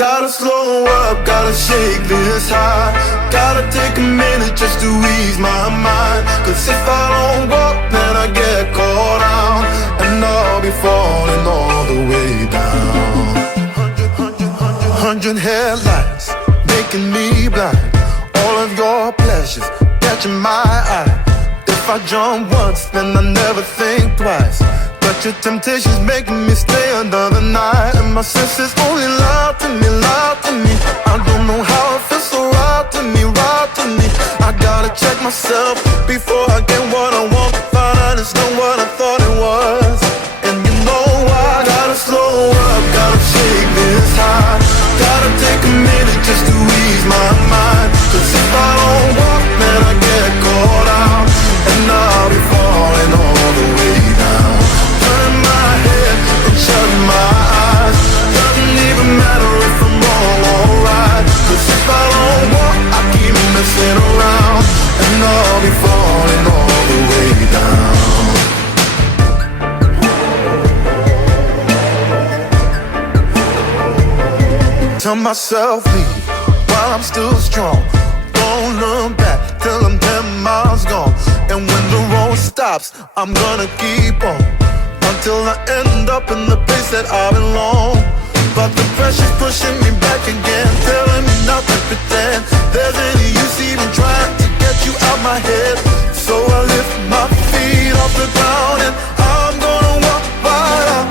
Gotta slow up, gotta shake this high. Gotta take a minute just to ease my mind. Cause if I don't walk, then I get caught out, and I'll be falling all the way down. 100 headlights making me blind. All of your pleasures catching my eye. If I jump once, then I never think twice. But your temptation's making me stay another night, and my senses only lie to me, lie to me. I don't know how it feels so right to me, right to me. I gotta check myself before I get what I want. Find out it's not what I thought it was. And you know I gotta slow up, gotta shake this high. Gotta take a minute just to ease my mind. Cause if I don't walk, then I get caught out, and I'll be falling all the way down. Turn my head and shut my eyes. Doesn't even matter if I'm wrong or right. Cause if I don't walk, I keep messing around, and I'll be falling all the way down. Tell myself leave while I'm still strong. Don't look back till I'm 10 miles gone. And when the road stops, I'm gonna keep on until I end up in the place that I belong. But the pressure's pushing me back again, telling me not to pretend there's any use even trying to get you out my head. So I lift my feet off the ground, and I'm gonna walk right out.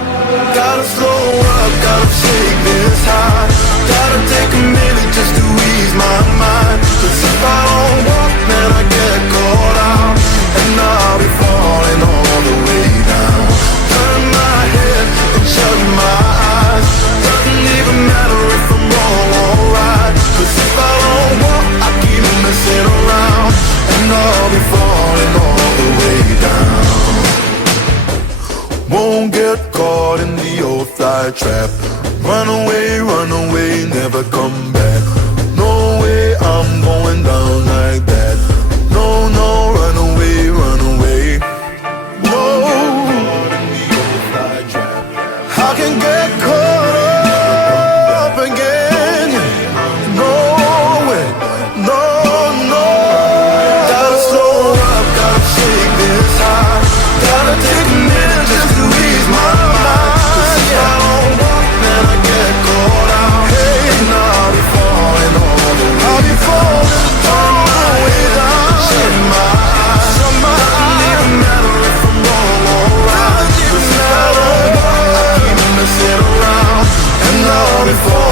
Gotta slow up, gotta shake this high. Gotta take a minute just to ease my mind. Cause if I don't walk, then I get caught out, and I'll be falling all the way down. Turn my head and shut my eyes. Doesn't even matter if I'm wrong or right. Cause if I don't walk, I keep messing around, and I'll be falling all the way down. Won't get caught in the old fly trap. Run away, never come back. No way I'm going down like that. No, no, run away. No, I can get caught up again. No way, no, no. Gotta slow up, gotta shake this high. Gotta take a minute just to ease my mind. Cause if I don't walk, then I get caught out, and I'll be falling all the way. I'll be falling all the way down. Shut my eyes, doesn't even matter if I'm wrong or right. Cause if I don't walk, I keep messing around, and I'll be falling